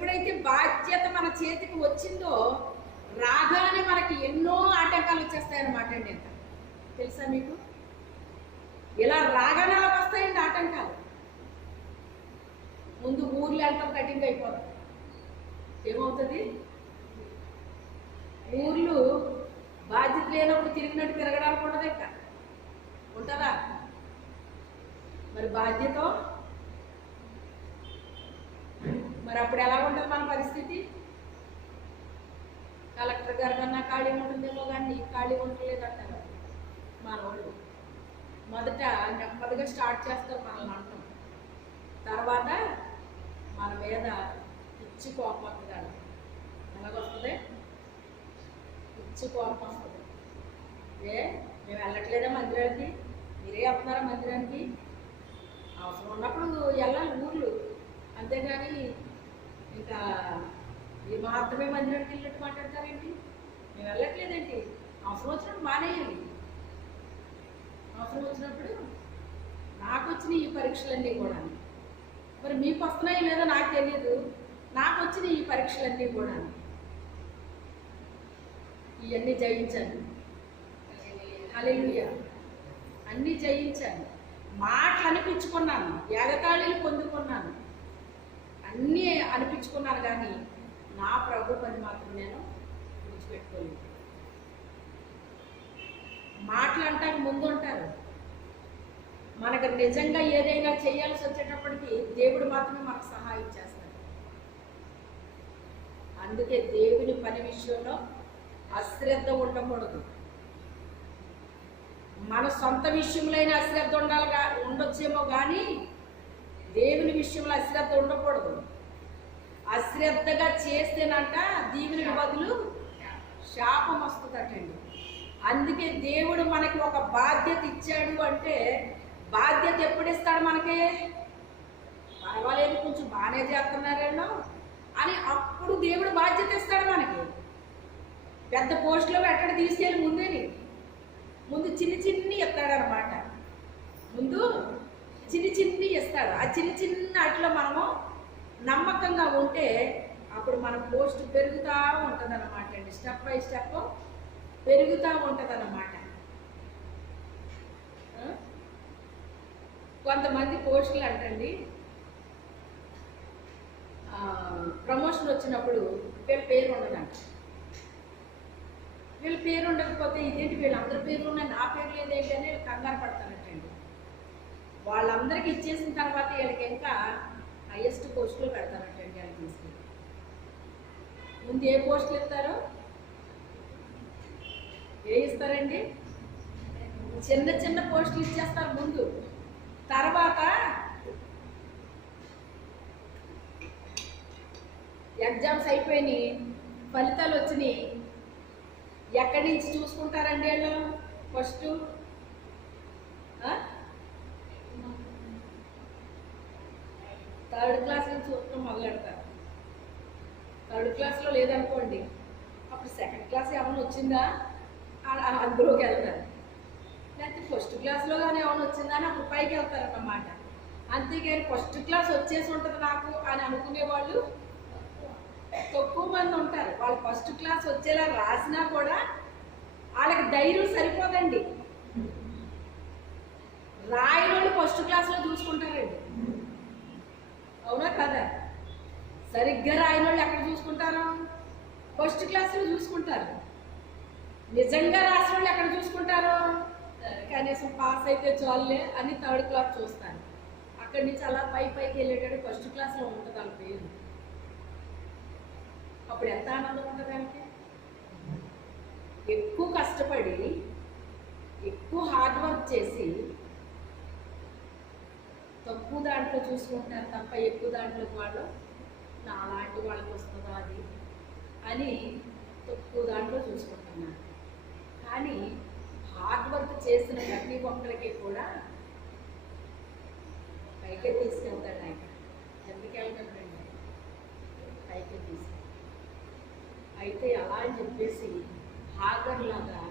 ఎప్పుడైతే బాధ్యత మన చేతికి వచ్చిందో రాగానే మనకి ఎన్నో ఆటంకాలు వచ్చేస్తాయన్నమాట అండి. ఇంకా తెలుసా మీకు? ఇలా రాగానే అలా వస్తాయండి ఆటంకాలు. ముందు ఊర్లు వెళ్తాం, కటింగ్ అయిపోతాం. ఏమవుతుంది? ఊర్లు బాధ్యత లేనప్పుడు తిరిగినట్టు తిరగడానికి ఉండదు, ఇంకా ఉంటుందా? మరి బాధ్యత మరి అప్పుడు ఎలా ఉంటుంది మన పరిస్థితి? కలెక్టర్ గారి కన్నా ఖాళీ ఉంటుందేమో కానీ నీకు ఖాళీ ఉండలేదు అంటారు మన వాళ్ళు. మొదట నెమ్మదిగా స్టార్ట్ చేస్తారు మనల్ని అంటాం, తర్వాత మన మీద పిచ్చి కోపం వస్తుంది. ఎలాగొస్తుంది? పిచ్చి కోపం వస్తుంది. మేము వెళ్ళట్లేదా మందిరానికి? మీరే వెళ్తున్నారా మందిరానికి? అవసరం ఉన్నప్పుడు వెళ్ళాలి ఊర్లు, అంతేగాని ఇంకా మీరు మాత్రమే మందిరానికి వెళ్ళినట్టు మాట్లాడతారేంటి? మేము వెళ్ళట్లేదేంటి? అవసరం వచ్చినప్పుడు మానేయాలి. అవసరం వచ్చినప్పుడు నాకు వచ్చిన ఈ పరీక్షలన్నీ కూడా, మరి మీకు వస్తున్నాయో లేదో నాకు తెలియదు, నాకు వచ్చిన ఈ పరీక్షలన్నీ కూడా ఇవన్నీ జయించాను. హల్లెలూయా. అన్నీ జయించాను. మాటలు అనిపించుకున్నాను, ఎగతాళిలు పొందుకున్నాను, అన్నీ అనిపించుకున్నాను, కానీ నా ప్రభు పని మాత్రం నేను విడిచిపెట్టుకోలేదు. మాటలు అంటానికి ముందు ఉంటారు. మనకు నిజంగా ఏదైనా చేయాల్సి వచ్చేటప్పటికి దేవుడు మాత్రమే మనకు సహాయం చేస్తాడు. అందుకే దేవుని పని విషయంలో అశ్రద్ధ ఉండకూడదు. మన సొంత విషయంలోనే అశ్రద్ధ ఉండొచ్చేమో కానీ దేవుని విషయంలో అశ్రద్ధ ఉండకూడదు. అశ్రద్ధగా చేస్తేనంట దీవునికి బదులు శాపం వస్తుందటండి. అందుకే దేవుడు మనకి ఒక బాధ్యత ఇచ్చాడు అంటే, బాధ్యత ఎప్పుడు ఇస్తాడు మనకి? పర్వాలేదు కొంచెం బాగానే చేస్తున్నారేమో అని అప్పుడు దేవుడు బాధ్యత ఇస్తాడు మనకి. పెద్ద పోస్టులో ఎక్కడ తీసుకెళ్ళి ముందు చిన్ని ఇస్తాడనమాట. ముందు చిన్ని ఇస్తాడు. ఆ చిన్న అట్లా మనము నమ్మకంగా ఉంటే అప్పుడు మన పోస్ట్ పెరుగుతూ ఉంటుంది అన్నమాట అండి. స్టెప్ బై స్టెప్ పెరుగుతూ ఉంటుంది అన్నమాట. కొంతమంది పోస్టులు అంటండి, ప్రమోషన్ వచ్చినప్పుడు వీళ్ళ పేరు ఉండదంట. వీళ్ళ పేరు ఉండకపోతే ఇదేంటి వీళ్ళందరి పేర్లు ఉన్నాయి, నా పేరు లేదేంటి అని కంగారు పడతానటండి. వాళ్ళందరికీ ఇచ్చేసిన తర్వాత వీళ్ళకి ఇంకా హైయెస్ట్ పోస్టులో పెడతారటండి. వాళ్ళు తీసుకుని ముందు ఏ పోస్టులు ఇస్తారో ఇస్తారండి? చిన్న పోస్టులు ఇచ్చేస్తారు ముందు. తర్వాత ఎగ్జామ్స్ అయిపోయినాయి, ఫలితాలు వచ్చినాయి, ఎక్కడి నుంచి చూసుకుంటారండి వాళ్ళు? ఫస్ట్ థర్డ్ క్లాస్ నుంచి చూడటం మొదలెడతారు. థర్డ్ క్లాస్లో లేదనుకోండి, అప్పుడు సెకండ్ క్లాస్ ఏమైనా వచ్చిందా అందులోకి వెళ్తారు. లేకపోతే ఫస్ట్ క్లాస్లో కానీ ఏమైనా వచ్చిందా అని అప్పుడు పైకి వెళ్తారన్నమాట. అంతేగాని ఫస్ట్ క్లాస్ వచ్చేసి ఉంటుంది నాకు అని అనుకునే వాళ్ళు తక్కువ మంది ఉంటారు. వాళ్ళు ఫస్ట్ క్లాస్ వచ్చేలా రాసినా కూడా వాళ్ళకి ధైర్యం సరిపోదండి. రాయని వాళ్ళు ఫస్ట్ క్లాస్లో చూసుకుంటారండి. అవునా కదా? సరిగ్గా రాయని వాళ్ళు ఎక్కడ చూసుకుంటారు? ఫస్ట్ క్లాస్లో చూసుకుంటారు. నిజంగా రాసిన వాళ్ళు ఎక్కడ చూసుకుంటారు? కనీసం పాస్ అయితే చాలులే అని థర్డ్ క్లాస్ చూస్తారు. అక్కడి నుంచి అలా పైకి వెళ్ళేటట్టు ఫస్ట్ క్లాస్లో ఉంటుంది వాళ్ళ పేరు. అప్పుడు ఎంత ఆనందం ఉంటుంది వాళ్ళకి? ఎక్కువ కష్టపడి ఎక్కువ హార్డ్ వర్క్ చేసి తక్కువ దాంట్లో చూసుకుంటున్నారు తప్ప ఎక్కువ దాంట్లో వాళ్ళు నాలాంటి వాళ్ళకి వస్తుందా అది అని తక్కువ దాంట్లో చూసుకుంటున్నారు. కానీ హార్డ్ వర్క్ చేసిన ప్రతి ఒక్కరికి కూడా పైకే తీసుకెళ్తాడు ఆయన. ఎందుకు వెళ్తాడండి? పైకే తీసుకెళ్తాడు. అయితే అలా అని చెప్పేసి హాగర్ లాగా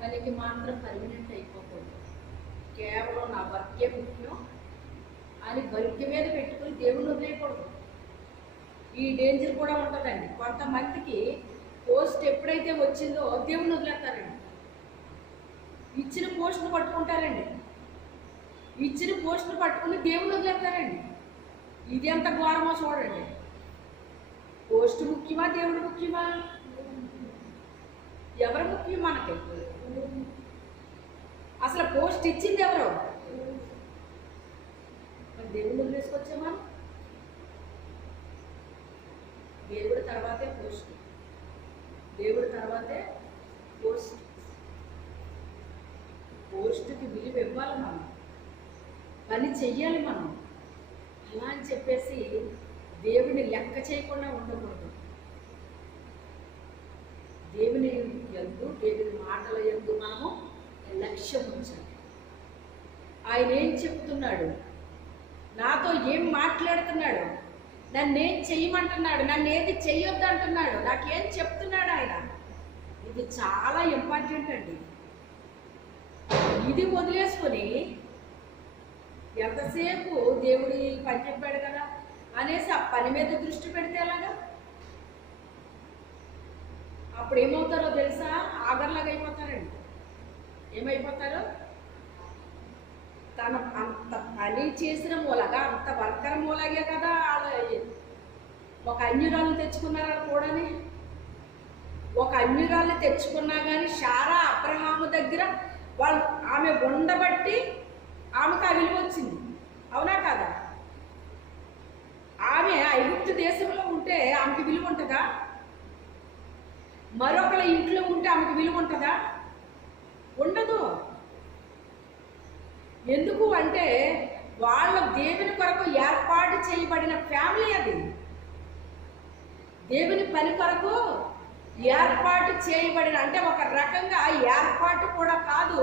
తనకి మాత్రం పర్మనెంట్ అయిపోకూడదు. కేవలం నా వర్కే ముఖ్యం అని వర్క్ మీద పెట్టుకుని దేవుని వదిలేయకూడదు. ఈ డేంజర్ కూడా ఉంటుందండి. కొంతమందికి పోస్ట్ ఎప్పుడైతే వచ్చిందో దేవుని వదిలేస్తారండి. ఇచ్చిన పోస్టును పట్టుకుంటారండి. ఇచ్చిన పోస్టును పట్టుకుని దేవుని వదిలేస్తారండి. ఇది ఎంత ఘోరమో చూడండి. పోస్ట్ ముఖ్యమా, దేవుడు ముఖ్యమా? ఎవరు ముఖ్యం మనకి? అసలు పోస్ట్ ఇచ్చింది ఎవరు? దేవుడు వదిలేసుకొచ్చామా? దేవుడి తర్వాతే పోస్ట్, దేవుడి తర్వాతే పోస్ట్. పోస్ట్కి విలువ ఇవ్వాలి, మనం పని చెయ్యాలి మనం. అలా అని చెప్పేసి దేవుని లెక్క చేయకుండా ఉండకూడదు. దేవుని యందు, దేవుని మాటల యందు మనము లక్ష్యం ఉంచాలి. ఆయన ఏం చెప్తున్నాడు, నాతో ఏం మాట్లాడుతున్నాడు, నన్ను ఏం చెయ్యమంటున్నాడు, నన్ను ఏది చెయ్యొద్దు అంటున్నాడు, నాకేం చెప్తున్నాడు ఆయన, ఇది చాలా ఇంపార్టెంట్ అండి. ఇది వదిలేసుకొని ఎంతసేపు దేవుడి పని చెప్పాడు కదా అనేసి ఆ పని మీద దృష్టి పెడితే ఎలాగా? అప్పుడు ఏమవుతారో తెలుసా? ఆగర్లాగా అయిపోతారండి. ఏమైపోతారు? తన అంత పని చేసిన మూలగా, అంత వర్కర్ మూలగే కదా ఒక అన్యురాలను తెచ్చుకున్నారు కూడాని. ఒక అన్యురాలను తెచ్చుకున్నా కానీ శారా అబ్రహాము దగ్గర ఆమె ఉండబట్టి ఆమెకు ఆ విలువ వచ్చింది. అవునా కాదా? ఆమె ఐగుప్తు దేశంలో ఉంటే ఆమెకి విలువ ఉంటుందా? మరొకళ్ళ ఇంట్లో ఉంటే ఆమెకు విలువ ఉంటుందా? ఉండదు. ఎందుకు అంటే వాళ్ళ దేవుని కొరకు ఏర్పాటు చేయబడిన ఫ్యామిలీ అది. దేవుని పని కొరకు ఏర్పాటు చేయబడిన, అంటే ఒక రకంగా ఏర్పాటు కూడా కాదు,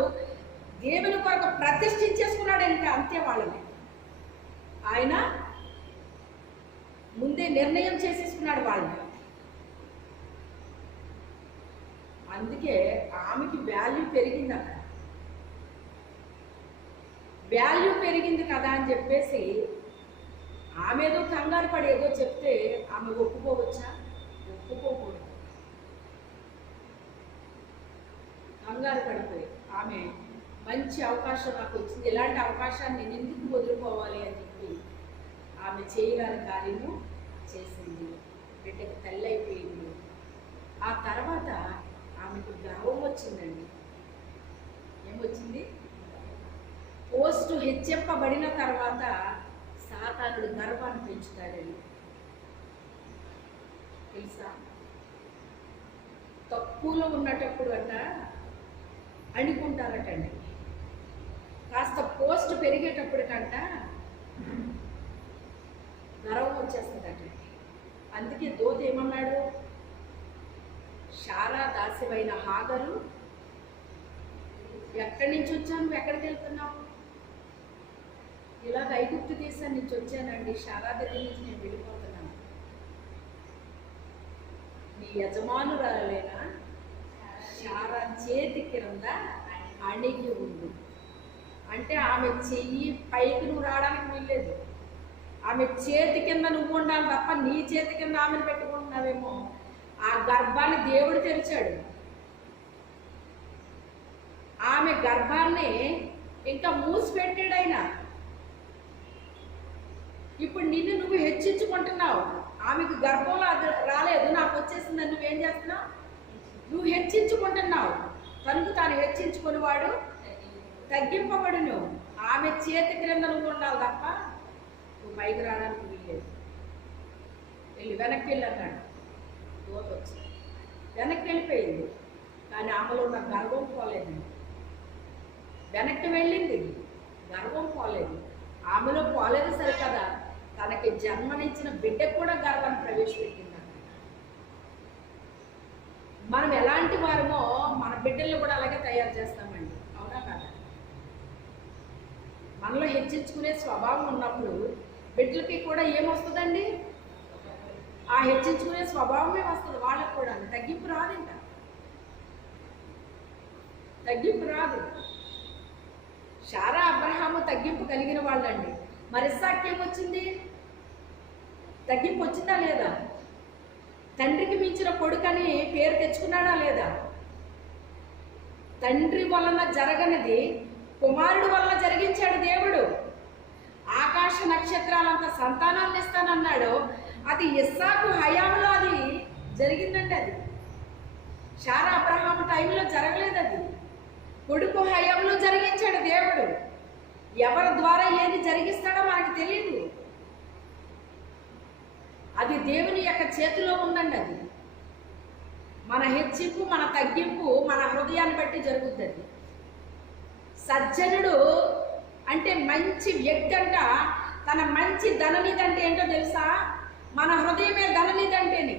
దేవుని కొరకు ప్రతిష్ఠించేసుకున్నాడు అంతే వాళ్ళని. ఆయన ముందే నిర్ణయం చేసేసుకున్నాడు వాళ్ళని. అందుకే ఆమెకి వాల్యూ పెరిగింది అక్కడ. వాల్యూ పెరిగింది కదా అని చెప్పేసి ఆమె ఏదో కంగారు పడి ఏదో చెప్తే ఆమె ఒప్పుకోవచ్చా? ఒప్పుకోకూడదు. కంగారు పడిపోయి ఆమె మంచి అవకాశం నాకు వచ్చింది, ఇలాంటి అవకాశాన్ని నేను ఎందుకు వదులుకోవాలి అని చెప్పి ఆమె చేయరాని కార్యము చేసింది. బిడ్డకి తల్లి అయిపోయింది. ఆ తర్వాత ఆమెకు గర్వం వచ్చిందండి. ఏమొచ్చింది? పోస్టు హెచ్చింపబడిన తర్వాత సాతానుడు గర్వాన్ని పెంచుతాడని తెలుసా? తక్కువలో ఉన్నటప్పుడు అంట అనుకుంటారటండి. కాస్త పోస్ట్ పెరిగేటప్పటికంట గర్వం వచ్చేస్తుందట. అందుకే దూత ఏమన్నాడు? శారా దాసివైన హాగరు, ఎక్కడి నుంచి వచ్చాను, ఎక్కడికి వెళ్తున్నావు? ఇలాగ ఐగుప్తు దేశం నుంచి వచ్చానండి, శారా దగ్గర నుంచి నేను వెళ్ళిపోతున్నాను. నీ యజమానురాలైన శారా చేతి కింద అణిగి ఉంది. అంటే ఆమె చెయ్యి పైకి నువ్వు రావడానికి వీల్లేదు. ఆమె చేతి కింద నువ్వు ఉండాలి తప్ప నీ చేతి కింద ఆమెను పెట్టుకుంటున్నావేమో. ఆ గర్భాన్ని దేవుడు తెరిచాడు. ఆమె గర్భాన్ని ఇంకా మూసిపెట్టాడు ఆయన. ఇప్పుడు నిన్ను నువ్వు హెచ్చించుకుంటున్నావు. ఆమెకు గర్భంలో అది రాలేదు, నాకు వచ్చేసిందని నువ్వేం చేస్తున్నావు? నువ్వు హెచ్చించుకుంటున్నావు. కనుక తాను హెచ్చించుకుని వాడు తగ్గింపబడును. ఆమె చేతి క్రింద నువ్వు ఉండాలి తప్ప నువ్వు పైకి రావడానికి వీల్లేదు. వెళ్ళి వెనక్కి వెళ్ళి అన్నాడు. దూత వచ్చి వెనక్కి వెళ్ళిపోయింది. కానీ ఆమెలో ఉన్న గర్వం పోలేదండి. వెనక్కి వెళ్ళింది, గర్వం పోలేదు. ఆమెలో పోలేదు సరికదా, తనకి జన్మనిచ్చిన బిడ్డకు కూడా గర్వాన్ని ప్రవేశపెట్టింది. మనం ఎలాంటి వారమో మన బిడ్డలను కూడా అలాగే తయారు చేస్తామండి. అవునా కాదా? మనలో హెచ్చించుకునే స్వభావం ఉన్నప్పుడు బిడ్డలకి కూడా ఏమొస్తుందండి? ఆ హెచ్చించుకునే స్వభావమే వస్తుంది వాళ్ళకు కూడా. తగ్గింపు రాదు, ఇంకా తగ్గింపు రాదు. శారా అబ్రహాము తగ్గింపు కలిగిన వాళ్ళండి. మరి ఇస్సాకు ఏమొచ్చింది? తగ్గింపు వచ్చిందా లేదా? తండ్రికి మించిన కొడుకని పేరు తెచ్చుకున్నాడా లేదా? తండ్రి వలన జరగనిది కుమారుడు వలన జరిగించాడు దేవుడు. ఆకాశ నక్షత్రాలంత సంతానాన్ని ఇస్తానన్నాడు. అది ఇస్సాకు హయాంలో అది జరిగిందండి. అది శారా అబ్రహాము టైంలో జరగలేదు. అది కొడుకు హయాంలో జరిగించాడు దేవుడు. ఎవరి ద్వారా ఏది జరిగిస్తాడో మనకు తెలియదు. అది దేవుని యొక్క చేతిలో ఉందండి. అది మన హెచ్చింపు, మన తగ్గింపు మన హృదయాన్ని బట్టి జరుగుతుంది. సజ్జనుడు అంటే మంచి వ్యక్తి అంట. తన మంచి ధననిధి అంటే ఏంటో తెలుసా? మన హృదయమే ధననిధి అంటేనే.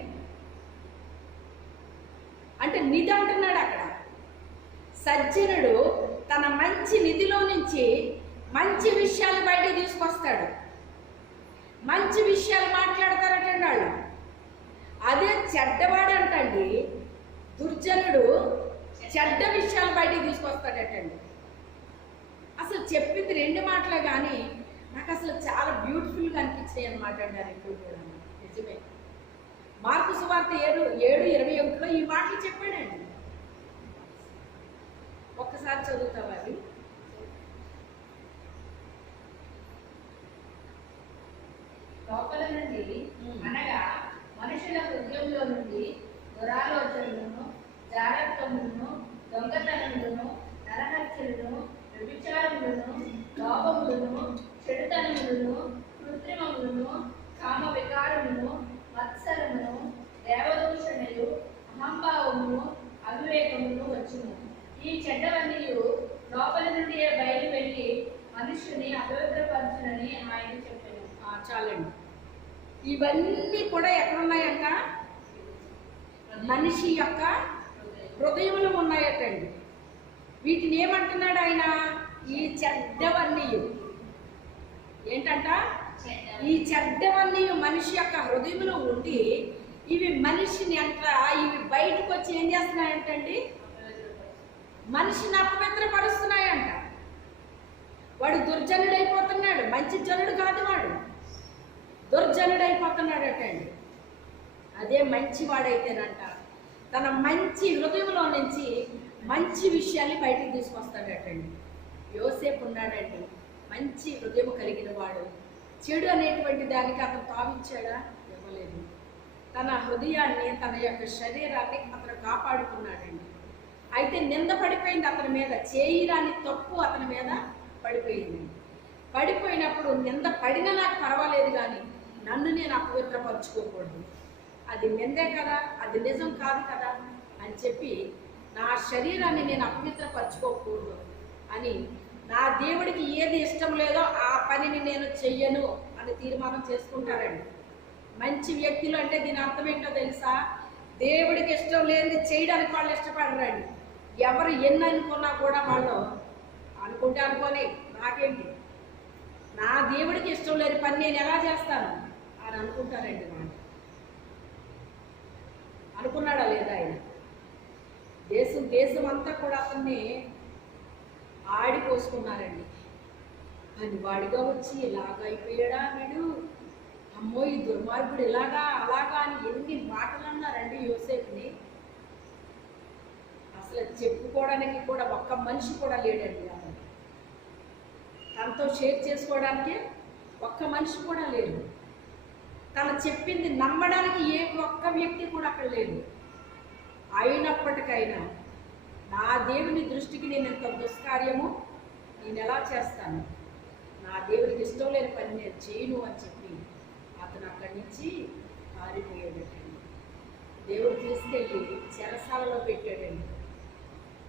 అంటే నిధి అంటున్నాడు అక్కడ. సజ్జనుడు తన మంచి నిధిలో నుంచి మంచి విషయాలు బయటకు తీసుకొస్తాడు. మంచి విషయాలు మాట్లాడతారటండి వాళ్ళు. అదే చెడ్డవాడు అంటండి, దుర్జనుడు చెడ్డ విషయాలు బయటకు తీసుకొస్తాడటండి. అసలు చెప్పింది రెండు మాటలే కానీ నాకు అసలు చాలా బ్యూటిఫుల్గా అనిపించాయి అన్నమాట అండి. అది ఇప్పుడు కూడా నిజమే. మార్కు సువార్త 7:21లో ఈ మాటలు చెప్పాడండి. ఒక్కసారి చదువుతావా అది? లోపల నుండి అనగా మనుషుల హృదయంలో నుండి దురాలోచనలను, జాగ్రత్తలను, దొంగతనములను, నరహత్యలను, వ్యభిచారములను, లోభములను, చెడుతనములను, కృత్రిమములను, కామ వికారమును, మత్సరమును, దేవదూషణలు, అహంభావమును, అవివేకమును వచ్చును. ఈ చెడ్డవన్నీ లోపల నుండి బయలు వెళ్ళి మనుష్యుని అపవిత్రపరచునని ఆయన చెప్పారు. చాలండి. ఇవన్నీ కూడా ఎక్కడున్నాయంట? మనిషి యొక్క హృదయంలో ఉన్నాయటండి. వీటిని ఏమంటున్నాడు ఆయన? ఈ చెడ్డవన్నీ ఏంటంట? ఈ చెడ్డవన్నీ మనిషి యొక్క హృదయంలో ఉండి ఇవి మనిషిని అంట ఇవి బయటకు వచ్చి ఏం చేస్తున్నాయంటండి? మనిషిని అపవిత్రపరుస్తున్నాయంట. వాడు దుర్జనుడైపోతున్నాడు. మంచి జనుడు కాదు, వాడు దుర్జనుడైపోతున్నాడటండి. అదే మంచివాడైతేనంట తన మంచి హృదయంలో నుంచి మంచి విషయాన్ని బయటికి తీసుకొస్తాడటండి. యోసేపు ఉన్నాడండి, మంచి హృదయం కలిగిన వాడు. చెడు అనేటువంటి దానికి అతను తావిచ్చాడా? ఇవ్వలేదు. తన హృదయాన్ని, తన యొక్క శరీరాన్ని అతను కాపాడుకున్నాడండి. అయితే నింద పడిపోయింది అతని మీద. చేయరాని తప్పు అతని మీద పడిపోయింది. పడిపోయినప్పుడు నింద పడినా నాకు పర్వాలేదు, కానీ నన్ను నేను అపవిత్రపరచుకోకూడదు. అది నిందే కదా, అది నిజం కాదు కదా అని చెప్పి నా శరీరాన్ని నేను అపవిత్రపరచుకోకూడదు అని, నా దేవుడికి ఏది ఇష్టం లేదో ఆ పనిని నేను చెయ్యను అని తీర్మానం చేసుకుంటారండి. మంచి వ్యక్తులు అంటే దీని అర్థం ఏంటో తెలుసా? దేవుడికి ఇష్టం లేనిది చేయడానికి వాళ్ళు ఇష్టపడరండి. ఎవరు ఎన్ని అనుకున్నా కూడా వాళ్ళు అనుకుంటే అనుకోని నాకేంటి, నా దేవుడికి ఇష్టం లేని పని నేను ఎలా చేస్తాను అని అనుకుంటారండి. వాళ్ళు అనుకున్నాడా లేదా? ఆయన దేశం అంతా కూడా అతన్ని ఆడిపోసుకున్నారండి. అని వాడిగా వచ్చి ఇలాగా అయిపోయాడా వీడు, అమ్మో ఈ దుర్మార్గుడు ఇలాగా అలాగా అని ఎన్ని మాటలు అన్నారండి యోసేపుని. అసలు చెప్పుకోవడానికి కూడా ఒక్క మనిషి కూడా లేడండి. అతను తనతో షేర్ చేసుకోవడానికి ఒక్క మనిషి కూడా లేడు. తను చెప్పింది నమ్మడానికి ఏ ఒక్క వ్యక్తి కూడా అక్కడ లేడు. అయినప్పటికైనా నా దేవుని దృష్టికి నేను ఎంత దుష్కార్యము నేను ఎలా చేస్తాను, నా దేవుడికి ఇష్టం లేని పని నేను చేయను అని చెప్పి అతను అక్కడి నుంచి పారిపోయాడటండి. దేవుడు తీసుకెళ్ళి చెరసాలలో పెట్టాడండి.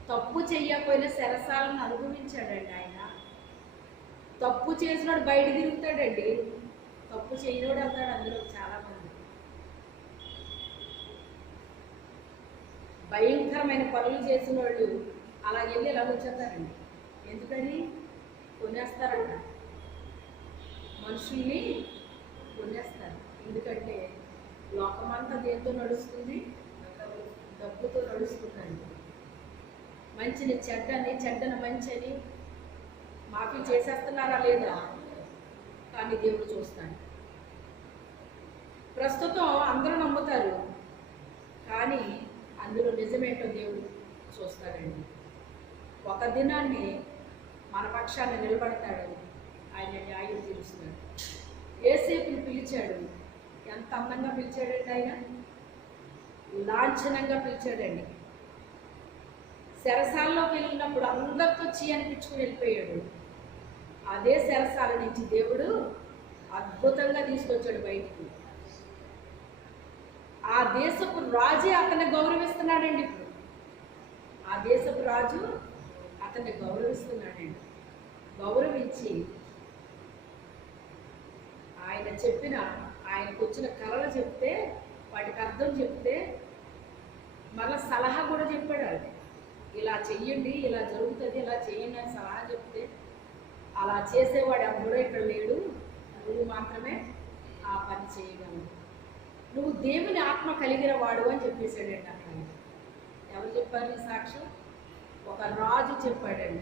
తప్పు చెయ్యకపోయినా చెరసాలను అనుభవించాడండి ఆయన. తప్పు చేసినోడు బయట తిరుగుతాడండి, తప్పు చేయనోడు వెళ్తాడు అందులో. చాలామంది భయంకరమైన పనులు చేసిన వాళ్ళు అలా వెళ్ళి ఇలా వచ్చేస్తారండి. ఎందుకని? కొనేస్తారంట, మనుషుల్ని కొనేస్తారు. ఎందుకంటే లోకమంతా దేంతో నడుస్తుంది? డబ్బుతో నడుస్తుందండి. మంచిని చెడ్డని, చెడ్డను మంచి అని మాఫీ చేసేస్తున్నారా లేదా? కానీ దేవుడు చూస్తాడు. ప్రస్తుతం అందరూ నమ్ముతారు, కానీ అందులో నిజమేంటో దేవుడు చూస్తాడండి. ఒక దినాన్ని మన పక్షాన్ని నిలబడతాడు, ఆయన న్యాయం తీరుస్తాడు. యేసేపుని పిలిచాడు, ఎంత అందంగా పిలిచాడండి ఆయన, లాంఛనంగా పిలిచాడండి. చెరసాల్లోకి వెళ్ళినప్పుడు అందరితో చీ అనిపించుకుని వెళ్ళిపోయాడు. అదే చెరసాల నుంచి దేవుడు అద్భుతంగా తీసుకొచ్చాడు బయటికి. ఆ దేశపు రాజే అతన్ని గౌరవిస్తున్నాడండి. ఇప్పుడు ఆ దేశపు రాజు అతన్ని గౌరవిస్తున్నాడండి. గౌరవించి ఆయన చెప్పిన, ఆయనకు వచ్చిన కళలు చెప్తే, వాటికి అర్థం చెప్తే, మళ్ళీ సలహా కూడా చెప్పాడు. అది ఇలా చెయ్యండి, ఇలా జరుగుతుంది, ఇలా చెయ్యండి అని సలహా చెప్తే, అలా చేసేవాడు ఎవడో ఇక్కడ లేడు, నువ్వు మాత్రమే ఆ పని చేయగలవు, నువ్వు దేవుని ఆత్మ కలిగిన వాడు అని చెప్పేశాడండి. అక్కడ ఎవరు చెప్పారు ఈ సాక్ష్యం? ఒక రాజు చెప్పాడండి.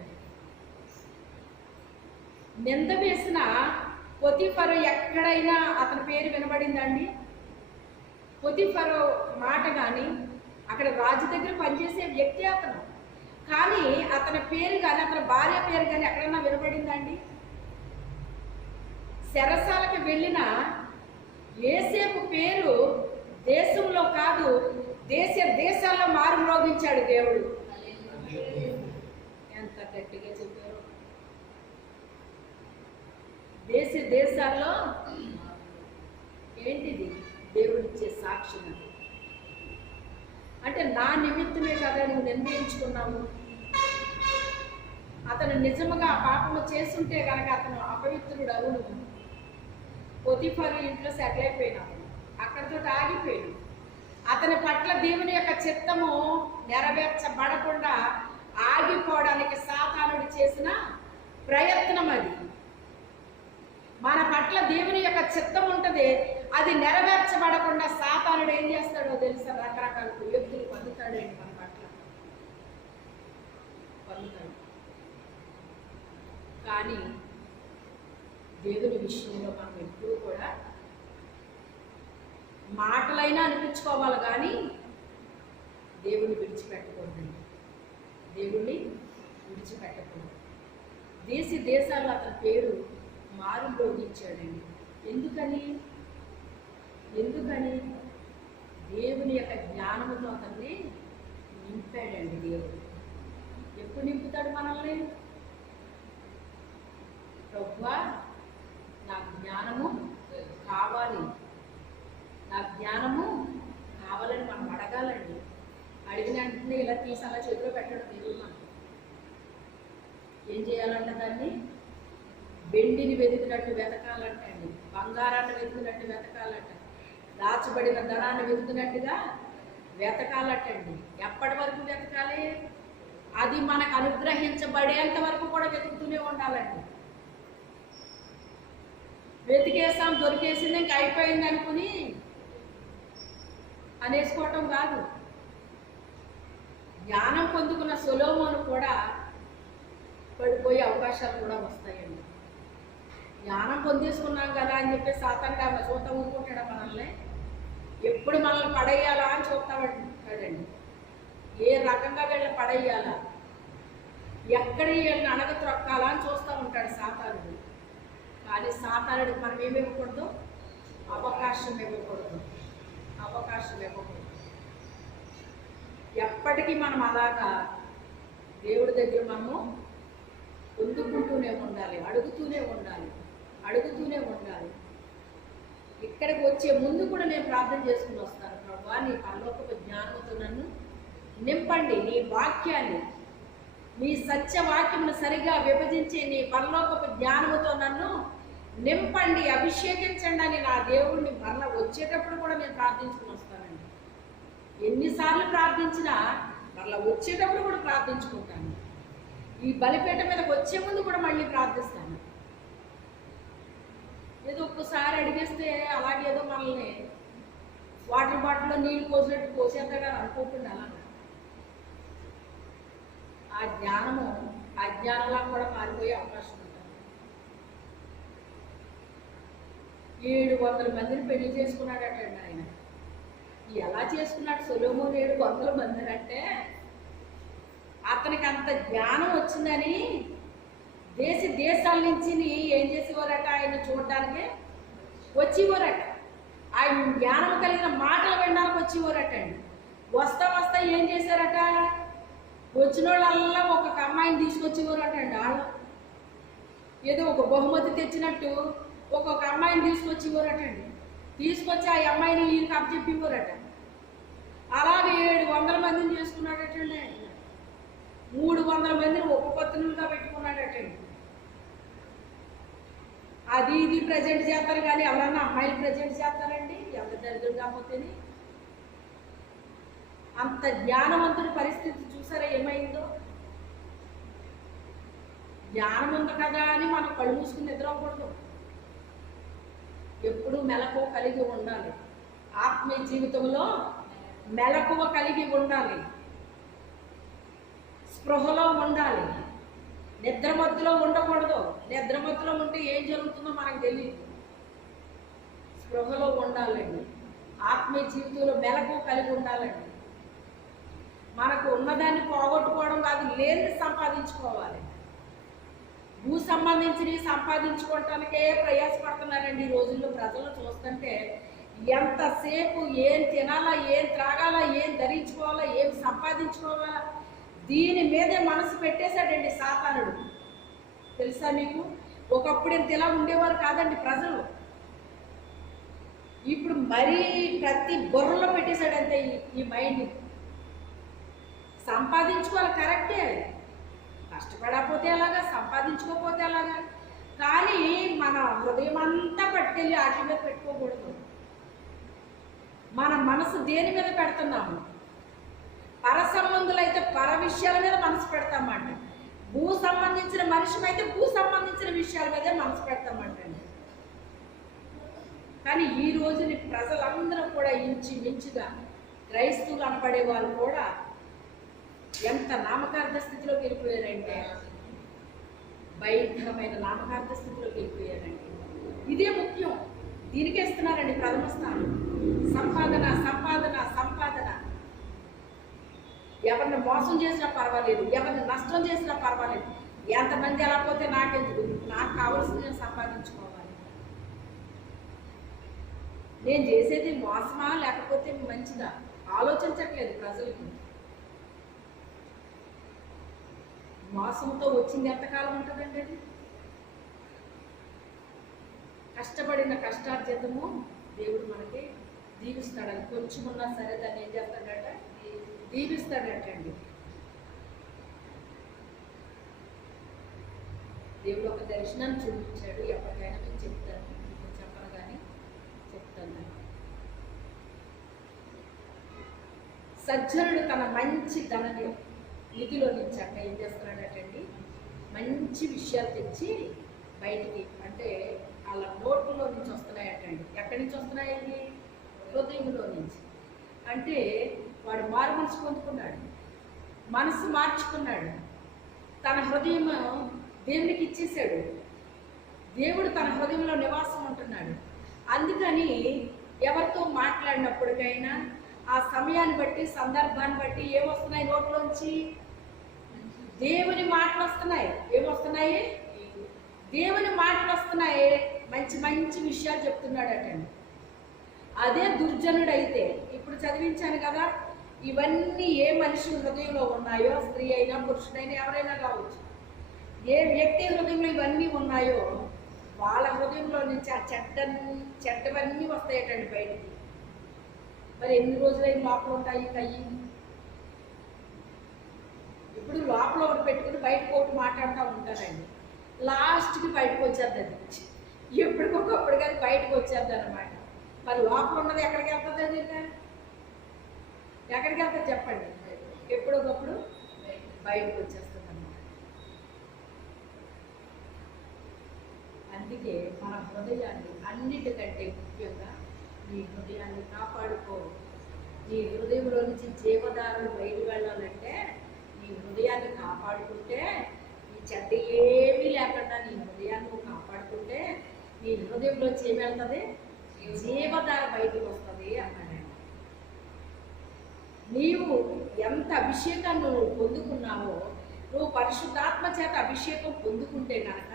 నింద వేసిన పొతిఫరు ఎక్కడైనా అతని పేరు వినబడిందండి? పొతిఫరు మాట కానీ, అక్కడ రాజు దగ్గర పనిచేసే వ్యక్తి అతను, కానీ అతని పేరు కానీ, అతని భార్య పేరు కానీ ఎక్కడైనా వినబడిందండి? చెరసాలకు వెళ్ళిన యేసేపు పేరు దేశంలో కాదు, దేశాల్లో మారుమ్రోగించాడు దేవుడు. ఎంత గట్టిగా చెప్పారు! దేశాల్లో ఏంటిది? దేవుడిచ్చే సాక్ష్యం. అంటే నా నిమిత్తమే కదా నువ్వు నిర్ణయించుకున్నావు. అతను నిజముగా పాపము చేస్తుంటే కనుక అతను అపవిత్రుడు అవును. పొతిఫరు ఇంట్లో సెటిల్ అయిపోయినాడు, అక్కడితో ఆగిపోయాడు. అతని పట్ల దేవుని యొక్క చిత్తము నెరవేర్చబడకుండా ఆగిపోవడానికి సాతానుడు చేసిన ప్రయత్నం అది. మన పట్ల దేవుని యొక్క చిత్తం ఉంటుంది, అది నెరవేర్చబడకుండా సాతానుడు ఏం చేస్తాడో తెలుసా? రకరకాల వ్యక్తులు పొందుతాడండి మన పట్ల, పొందుతాడు. కానీ దేవుని విషయంలో మనం ఎప్పుడూ కూడా మాటలైనా అనిపించుకోవాలి, కానీ దేవుణ్ణి విడిచిపెట్టకూడదండి. దేవుణ్ణి విడిచిపెట్టకూడదు. దేశాల్లో అతని పేరు మారుమ్రోగించాడండి. ఎందుకని? దేవుని యొక్క జ్ఞానముతో అతన్ని నింపాడండి. దేవుడు ఎప్పుడు నింపుతాడు మనల్ని? ప్రభువా నాకు జ్ఞానము కావాలి, నాకు జ్ఞానము కావాలని మనం అడగాలండి. అడిగిన వెంటనే ఇలా తీసి అలా చేతిలో పెట్టడం దేవుడు. మనం ఏం చేయాలంటే దాన్ని వెండిని వెతికినట్టు వెతకాలంట అండి, బంగారాన్ని వెతికినట్టు వెతకాలంట, దాచబడిన ధనాన్ని వెతుకున్నట్టుగా వెతకాలటండి. ఎప్పటి వరకు వెతకాలి? అది మనకు అనుగ్రహించబడేంత వరకు కూడా వెతుకుతూనే ఉండాలండి. వెతికేసాం, దొరికేసింది, ఇంక అయిపోయింది అనుకుని అనేసుకోవటం కాదు. జ్ఞానం పొందుకున్న సొలొమోను కూడా పడిపోయే అవకాశాలు కూడా వస్తాయండి. జ్ఞానం పొందేసుకున్నాం కదా అని చెప్పి సాతానుడు ఆమె చూస్తా ఊరుకుంటాడా మనల్ని? ఎప్పుడు మనల్ని పడేయాలా అని చూస్తాడండి. ఏ రకంగా వీళ్ళని పడేయాలా, ఎక్కడ వీళ్ళని అణగత్రొక్కాలా అని చూస్తూ ఉంటాడు సాతానుడు. కానీ సాతానుడికి మనం ఏమి ఇవ్వకూడదు? అవకాశం ఇవ్వకూడదు. ఎప్పటికీ మనం అలాగా దేవుడి దగ్గర మనము పొందుకుంటూనే ఉండాలి, అడుగుతూనే ఉండాలి. ఇక్కడికి వచ్చే ముందు కూడా నేను ప్రార్థన చేసుకుని వస్తాను. ప్రభువా నీ పరలోకపు జ్ఞానంతో నన్ను నింపండి, నీ వాక్యాన్ని, నీ సత్యవాక్యమును సరిగా విభజించి నీ పరలోకపు జ్ఞానముతో నన్ను నింపండి, అభిషేకించండి అని నా దేవుడిని మరలా వచ్చేటప్పుడు కూడా నేను ప్రార్థించుకుని వస్తానండి. ఎన్నిసార్లు ప్రార్థించినా మరలా వచ్చేటప్పుడు కూడా ప్రార్థించుకుంటాను. ఈ బలిపీఠ మీదకి వచ్చే ముందు కూడా మళ్ళీ ప్రార్థిస్తాను. ఏదో ఒక్కసారి అడిగేస్తే అలాగే ఏదో మనల్ని వాటర్ బాటిల్లో నీళ్ళు పోసినట్టు పోసేద్దాగా అనుకోకుండా అలా ఆ జ్ఞానము అజ్ఞానంలా కూడా మారిపోయే అవకాశం ఉంటుంది. 700 మందిని పెళ్లి చేసుకున్నాడటండి ఆయన. ఎలా చేసుకున్నాడు సొలొమోను 700 మందిని అంటే, అతనికి అంత జ్ఞానం వచ్చిందని దేశాల నుంచి ఏం చేసేవారట, ఆయన చూడడానికి వచ్చేవారట. ఆయన జ్ఞానం కలిగిన మాటలు వినడానికి వచ్చేవారట అండి. వస్తా వస్తా ఏం చేశారట, వచ్చిన వాళ్ళల్లా ఒక్కొక్క అమ్మాయిని తీసుకొచ్చేవారట అండి. వాళ్ళు ఏదో ఒక బహుమతి తెచ్చినట్టు ఒక్కొక్క అమ్మాయిని తీసుకొచ్చేవారట అండి. తీసుకొచ్చి ఆ అమ్మాయిని ఈయనకి అప్పచెప్పేవారట. అలాగే 700 మందిని చేసుకున్నాడటండి ఆయన. 300 మందిని ఉపపత్నులుగా పెట్టుకున్నాడటండి. అది ఇది ప్రజెంట్ చేస్తారు కానీ ఎవరన్నా అమ్మాయిలు ప్రజెంట్ చేస్తారండి? ఎంత దరిద్రం కాకపోతేనే. అంత జ్ఞానవంతుడి పరిస్థితి చూసారా ఏమైందో. జ్ఞానం ఉంది కదా అని మనం కళ్ళు మూసుకుని నిద్రపోకూడదు. ఎప్పుడూ మెలకువ కలిగి ఉండాలి. ఆత్మీయ జీవితంలో మెలకువ కలిగి ఉండాలి, స్పృహలో ఉండాలి. నిద్రమత్తులో ఉండకూడదు. నిద్రమత్తులో ఉంటే ఏం జరుగుతుందో మనకు తెలియదు. స్పృహలో ఉండాలండి. ఆత్మీయ జీవితంలో మెలకువ కలిగి ఉండాలండి. మనకు ఉన్నదాన్ని పోగొట్టుకోవడం కాదు, లేనిది సంపాదించుకోవాలి. భూ సంబంధించినవి సంపాదించుకోవటానికే ప్రయాసపడుతున్నారండి ఈ రోజుల్లో. ప్రజలు చూస్తుంటే ఎంతసేపు ఏం తినాలా, ఏం త్రాగాలా, ఏం ధరించుకోవాలా, ఏం సంపాదించుకోవాలా, దీని మీదే మనసు పెట్టేశాడండి సాతానుడు. తెలుసా మీకు? ఒకప్పుడు ఇంత ఇలా ఉండేవారు కాదండి ప్రజలు. ఇప్పుడు మరీ ప్రతి బుర్రలో పెట్టేశాడంతే ఈ మైండ్. సంపాదించుకోవాలి కరెక్టే, కష్టపడకపోతే ఎలాగా, సంపాదించుకోకపోతే ఎలాగా, కానీ మన హృదయం అంతా పట్టుకెళ్ళి ఆటి మీద పెట్టుకోకూడదు. మన మనసు దేని మీద పెడుతున్నాము? పర సంబంధులు అయితే పర విషయాల మీద మనసు పెడతామంట. భూ సంబంధించిన మనిషి అయితే భూ సంబంధించిన విషయాల మీదే మనసు పెడతామంటండి. కానీ ఈ రోజుని ప్రజలందరూ కూడా ఇంచుమించుగా క్రైస్తవులు అనపడే వాళ్ళు కూడా ఎంత నామకార్థ స్థితిలోకి వెళ్ళిపోయారంటే, భయంకరమైన నామకార్థ స్థితిలోకి వెళ్ళిపోయారండి. ఇదే ముఖ్యం. దీనికే ఇస్తున్నారండి ప్రథమ స్థానం. సంపాదన సంపాదన సంపాదన. ఎవరిని మోసం చేసినా పర్వాలేదు, ఎవరిని నష్టం చేసినా పర్వాలేదు, ఎంతమంది ఎలా పోతే నాకెందుకు, నాకు కావాల్సింది నేను సంపాదించుకోవాలి. నేను చేసేది మోసమా లేకపోతే మంచిదా ఆలోచించట్లేదు ప్రజలకి. మోసంతో వచ్చింది ఎంతకాలం ఉంటుందండి? అది కష్టపడిన కష్టార్జితము దేవుడు మనకి దీవిస్తాడని, కొంచెం ఉన్నా సరే దాన్ని ఏం చేస్తాడట, దీవిస్తాడటండి. దేవుడు ఒక దర్శనాన్ని చూపించాడు. ఎప్పటికైనా మీకు చెప్తాను, ఇప్పుడు చెప్పను కానీ చెప్తాను. సజ్జనుడు తన మంచి నిధిలో నుంచి అట్ట ఏం చేస్తున్నాడటండి, మంచి విషయాలు తెచ్చి బయటికి, అంటే వాళ్ళ నోట్లో నుంచి వస్తున్నాయటండి. ఎక్కడి నుంచి వస్తున్నాయండి? హృదయంలో నుంచి. అంటే వాడు మారు మనసు పొందుకున్నాడు, మనసు మార్చుకున్నాడు, తన హృదయం దేవునికి ఇచ్చేసాడు. దేవుడు తన హృదయంలో నివాసం ఉంటున్నాడు. అందుకని ఎవరితో మాట్లాడినప్పటికైనా ఆ సమయాన్ని బట్టి, సందర్భాన్ని బట్టి ఏమొస్తున్నాయి నోట్లోంచి? దేవుని మాటలు వస్తున్నాయి. ఏమొస్తున్నాయి? దేవుని మాటలు వస్తున్నాయి. మంచి మంచి విషయాలు చెప్తున్నాడటండి. అదే దుర్జనుడు అయితే, ఇప్పుడు చదివించాను కదా, ఇవన్నీ ఏ మనిషి హృదయంలో ఉన్నాయో, స్త్రీ అయినా పురుషుడైనా ఎవరైనా కావచ్చు, ఏ వ్యక్తి హృదయంలో ఇవన్నీ ఉన్నాయో వాళ్ళ హృదయంలో నుంచి ఆ చెడ్డవన్నీ వస్తాయటండి బయటికి. మరి ఎన్ని రోజులైన లోపల ఉంటాయి కయ్యి? ఇప్పుడు లోపల ఒకటి పెట్టుకుని బయటకు ఒకటి మాట్లాడుతూ ఉంటారండి. లాస్ట్కి బయటకు వచ్చేది అది, ఎప్పటికొకప్పుడు కానీ బయటకు వచ్చేది అనమాట. మరి లోపల ఉన్నది ఎక్కడికి వెళ్తుంది? అది ఎక్కడికి వెళ్తుంది చెప్పండి? ఎప్పుడొకప్పుడు బయటకు వచ్చేస్తుంది అన్నమాట. అందుకే మన హృదయాన్ని అన్నిటికంటే ముఖ్యంగా నీ హృదయాన్ని కాపాడుకో. నీ హృదయంలో నుంచి జీవధారలు బయట వెళ్ళాలంటే నీ హృదయాన్ని కాపాడుకుంటే, ఈ చెడ్డ ఏమీ లేకుండా నీ హృదయాన్ని కాపాడుకుంటే నీ హృదయంలోంచి ఏమి వెళ్తుంది? జీవధార బయటికి వస్తుంది అన్నాడు. నీవు ఎంత అభిషేకాన్ని నువ్వు పొందుకున్నావో, నువ్వు పరిశుద్ధాత్మ చేత అభిషేకం పొందుకుంటే కనుక,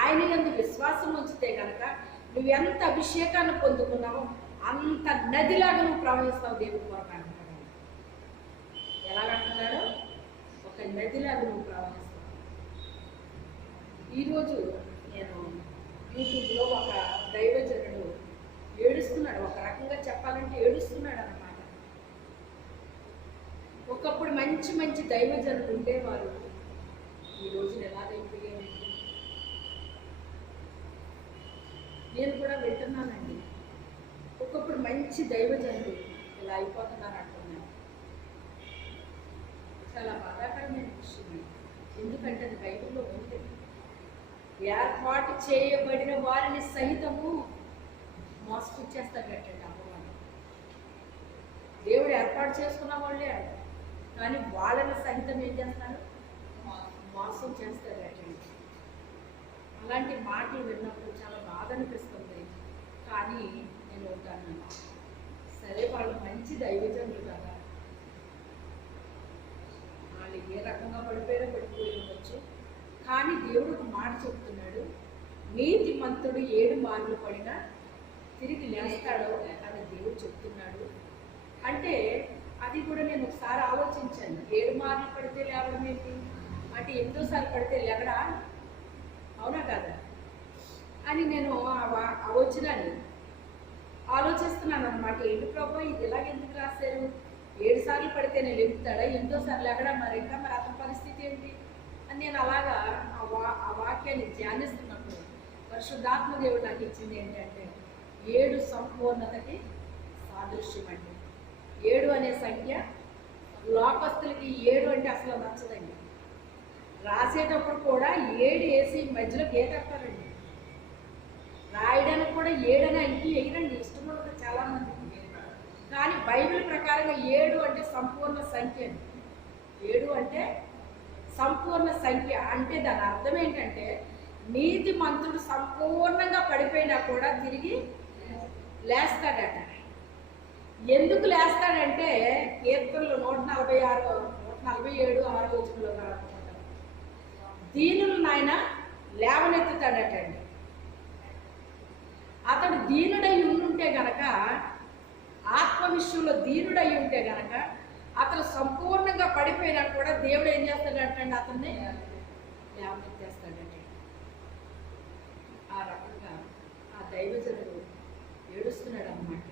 ఆయన యందు విశ్వాసం ఉంచితే కనుక, నువ్వు ఎంత అభిషేకాన్ని పొందుకున్నావో అంత నదిలాగా నువ్వు ప్రవహిస్తావు దేవుడి కొరకు అంటున్నాడు. ఎలాగంటున్నాడు? ఒక నదిలాగా నువ్వు ప్రవహిస్తావు. ఈరోజు నేను యూట్యూబ్లో ఒక దైవజనుడు ఏడుస్తున్నాడు. ఒక రకంగా చెప్పాలంటే ఏడుస్తున్నాడు అన్నమాట. ఒకప్పుడు మంచి మంచి దైవజనులు ఉండేవారు, ఈ రోజున ఎలాగైపోయారండి. నేను కూడా వింటున్నానండి. ఒకప్పుడు మంచి దైవజనులు ఇలా అయిపోతున్నారు అంటున్నాను. చాలా బాధాకరమైన విషయం. ఎందుకంటే అది బైబిల్లో ఉంది. ఏర్పాటు చేయబడిన వారిని సహితము మోసపుచ్చేస్తారు కట్టండి అమ్మవారు. దేవుడు ఏర్పాటు చేసుకున్న వాళ్ళే అంట, కానీ వాళ్ళని సహితం ఏం చేస్తారు? మోసం చేస్తారు కట్టండి. అలాంటి మాటలు విన్నప్పుడు చాలా బాధ అనిపిస్తుంది. కానీ నేను ఉంటాను, సరే వాళ్ళు మంచి దైవజనులు కదా, వాళ్ళు ఏ రకంగా పడిపోయి ఉండొచ్చు. కానీ దేవుడు ఒక మాట చెప్తున్నాడు, నీతిమంతుడు 7 మార్లు పడినా తిరిగి లేస్తాడో అని దేవుడు చెప్తున్నాడు. అంటే అది కూడా నేను ఒకసారి ఆలోచించాను. 7 మార్లు పడితే లేవడం ఏంటి అంటే 8వ పడితే లేవడా, అవునా కదా అని నేను వచ్చినాను ఆలోచిస్తున్నాను అనమాట. ఏంటి ప్రభు ఇది ఇలాగెందుకు రాశారు? 7 సార్లు పడితే నేను లేపుతాడా, 8వ లేకడా, మరి ఇంకా మరి అతని పరిస్థితి ఏంటి అని నేను అలాగా ఆ వాక్యాన్ని ధ్యానిస్తున్నప్పుడు పరిశుద్ధాత్మ దేవుడు నాకు ఇచ్చింది ఏంటంటే 7 సంపూర్ణతకి సాదృశ్యం అండి. 7 అనే సంఖ్య లోకస్తులకి 7 అంటే అసలు నచ్చదండి. రాసేటప్పుడు కూడా 7 వేసి మధ్యలో గీతేస్తారండి. రాయడానికి కూడా 7 అని అంకి వేయరండి, ఇష్టం ఉండదు చాలామంది. కానీ బైబిల్ ప్రకారంగా 7 అంటే సంపూర్ణ సంఖ్య అండి. 7 అంటే సంపూర్ణ సంఖ్య. అంటే దాని అర్థం ఏంటంటే నీతిమంతుడు సంపూర్ణంగా పడిపోయినా కూడా తిరిగి లేస్తాడట. ఎందుకు లేస్తాడంటే కీర్తనలు 147 6 వచనంలో రాసుకుంటారు, దీనులు నాయన లేవనెత్తుతాడటండి. అతడు దీనుడై ఉంటే గనక, ఆత్మ విషయంలో దీనుడై ఉంటే గనక, అతను సంపూర్ణంగా పడిపోయినా కూడా దేవుడు ఏం చేస్తాడంటండి, అతన్ని లేవనెత్తేస్తాడండి. ఆ రకంగా ఆ దైవజనుడు ఏడుస్తున్నాడు అన్నమాట.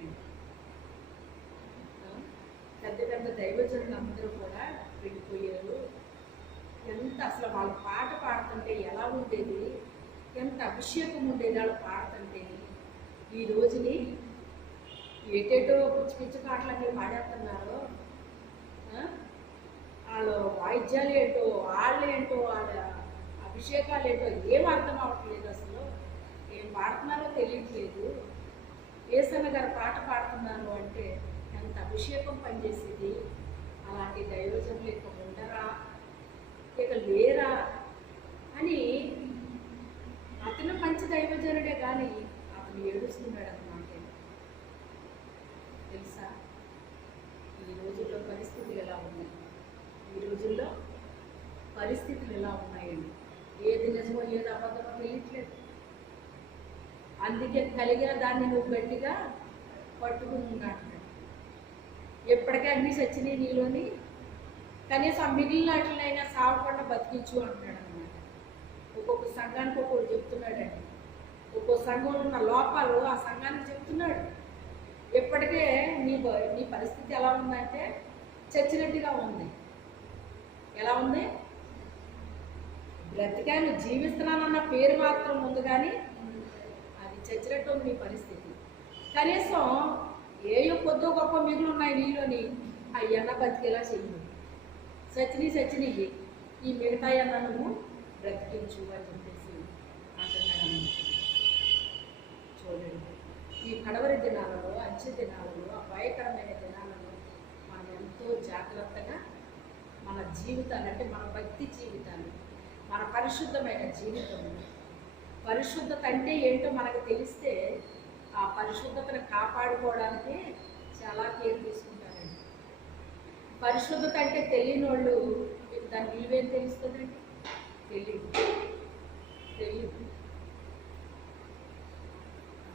పెద్ద పెద్ద దైవజనులు అందరూ కూడా వెళ్ళిపోయారు. ఎంత అసలు వాళ్ళు పాట పాడుతుంటే ఎలా ఉండేది, ఎంత అభిషేకం ఉండేది వాళ్ళు పాడుతుంటే. ఈ రోజుని ఏటేటో పిచ్చి పిచ్చి పాటలన్నీ పాడేస్తున్నారు. వాళ్ళు వాయిద్యాలు ఏంటో, వాళ్ళు ఏంటో, వాళ్ళ అభిషేకాలు ఏంటో ఏం అర్థం అవ్వట్లేదు. అసలు ఏం పాడుతున్నారో తెలియట్లేదు. యేసన్న గారు పాట పాడుతున్నారు అంటే ఎంత అభిషేకం పనిచేసేది. అలాంటి దైవజనులు ఇక ఉండరా, ఇక లేరా అని అతను మంచి దైవజనుడే కానీ అతను ఏడుస్తున్నాడు అన్నమాట. తెలుసా ఈ రోజుల్లో పరిస్థితులు ఎలా ఉన్నాయి? ఈ రోజుల్లో పరిస్థితులు ఎలా ఉన్నాయండి? ఏది నిజమో ఏది అబద్ధమో తెలియట్లేదు. అందుకే కలిగిన దాన్ని నువ్వు గట్టిగా పట్టుకుని ఉన్నాడు. ఎప్పటికీ అన్నీ చచ్చినాయి నీలోని, కనీసం మిగిలిన వాటినైనా సావకుండా బతికించు అంటున్నాడు అన్నమాట. ఒక్కొక్క సంఘానికి ఒక్కొక్కటి చెప్తున్నాడండి. ఒక్కొక్క సంఘంలో ఉన్న లోపాలు ఆ సంఘానికి చెప్తున్నాడు. ఎప్పటికే నీ పరిస్థితి ఎలా ఉందంటే చచ్చినట్టుగా ఉంది. ఎలా ఉంది? బ్రతికాను జీవిస్తున్నానన్న పేరు మాత్రం ఉంది, కానీ అది చచ్చినట్టు ఉంది నీ పరిస్థితి. కనీసం ఏయో కొద్దో గొప్ప మిగులు ఉన్నాయి నీలోని, అయ్యన్న బతికేలా చెయ్యి. సచ్చినవి ఈ మిగతాయన్న నువ్వు బ్రతికించు అని చెప్పేసి అంటున్నాడు. చూడండి, ఈ కడవరి దినాలలో, అంచె దినాలలో, అపాయకరమైన దినాలలో మనం ఎంతో జాగ్రత్తగా మన జీవితాన్ని, అంటే మన భక్తి జీవితాన్ని, మన పరిశుద్ధమైన జీవితాన్ని పరిశుద్ధత అంటే ఏంటో మనకు తెలిస్తే ఆ పరిశుద్ధతను కాపాడుకోవడానికి చాలా కేర్ తీసుకుంటారండి. పరిశుద్ధత అంటే తెలియని వాళ్ళు మీకు దాని విలువేం తెలుస్తుందండి? తెలియదు.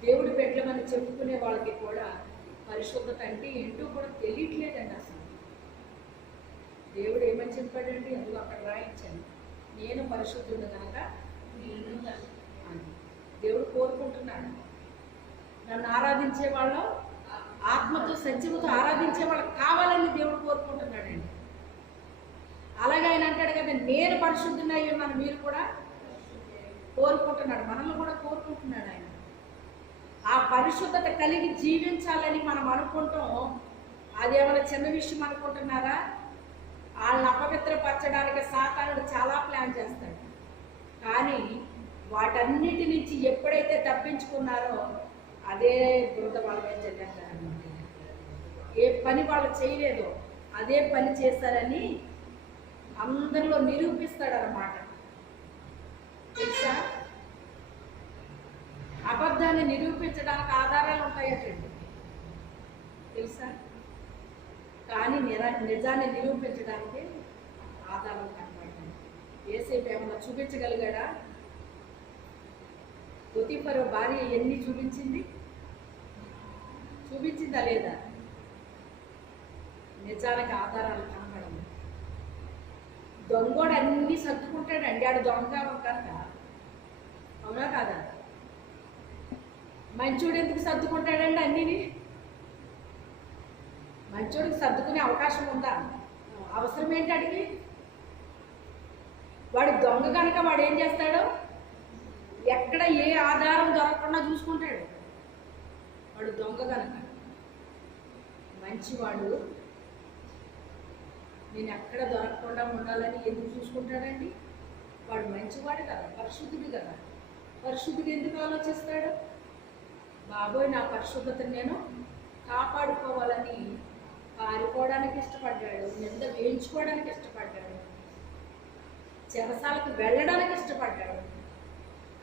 దేవుడి పెట్టమని చెప్పుకునే వాళ్ళకి కూడా పరిశుద్ధత అంటే ఏంటో కూడా తెలియట్లేదండి అసలు. దేవుడు ఏమని చెప్పాడండి? అందులో అక్కడ రాయించాను, నేను పరిశుద్ధుడు కనుక అని దేవుడు కోరుకుంటున్నాడు. నన్ను ఆరాధించే వాళ్ళు ఆత్మతో సత్యముతో ఆరాధించే వాళ్ళకి కావాలని దేవుడు కోరుకుంటున్నాడండి. అలాగే ఆయన అంటాడు కదా, నేను పరిశుద్ధుని అయ్యి ఉన్నాను, మీరు కూడా కోరుకుంటున్నాడు, మనల్ని కూడా కోరుకుంటున్నాడు ఆయన. ఆ పరిశుద్ధత కలిగి జీవించాలని మనం అనుకుంటాం. అదేమైనా చిన్న విషయం అనుకుంటున్నారా? వాళ్ళని అపవిత్రపరచడానికి సాతానుడు చాలా ప్లాన్ చేస్తాడు. కానీ వాటన్నిటి నుంచి ఎప్పుడైతే తప్పించుకున్నారో అదే బురద వాళ్ళ మీద చెల్లేస్తారనమాట. ఏ పని వాళ్ళు చేయలేదో అదే పని చేస్తారని అందరిలో నిరూపిస్తాడనమాట. తెలుసా? అబద్ధాన్ని నిరూపించడానికి ఆధారాలు ఉంటాయటండి, తెలుసా? కానీ నిజాన్ని నిరూపించడానికి ఆధారం కనబడతాయి. ఏసేపు ఏమన్నా చూపించగలిగాడా? పొతిఫరు భార్య ఎన్ని చూపించిందా లేదా? నిజానికి ఆధారాలు కనబడము. దొంగోడు అన్నీ సర్దుకుంటాడండి, ఆడు దొంగ కనుక. అవునా కాదా? మంచోడు ఎందుకు సర్దుకుంటాడండి అన్నీని? మంచోడికి సర్దుకునే అవకాశం ఉందా? అవసరం ఏంటి అడిగి? వాడు దొంగ కనుక వాడు ఏం చేస్తాడు? ఎక్కడ ఏ ఆధారం దొరకకుండా చూసుకుంటాడు. వాడు దొంగ కనుక. మంచివాడు నేను ఎక్కడ దొరకకుండా ఉండాలని ఎందుకు చూసుకుంటాడండి? వాడు మంచివాడు కదా, పరిశుద్ధుడు కదా. పరిశుద్ధుడు ఎందుకు ఆలోచిస్తాడు? బాబోయ్, నా పరిశుద్ధతను నేను కాపాడుకోవాలని పారిపోవడానికి ఇష్టపడ్డాడు, నింద వేయించుకోవడానికి ఇష్టపడ్డాడు, చెరసాలకు వెళ్ళడానికి ఇష్టపడ్డాడు.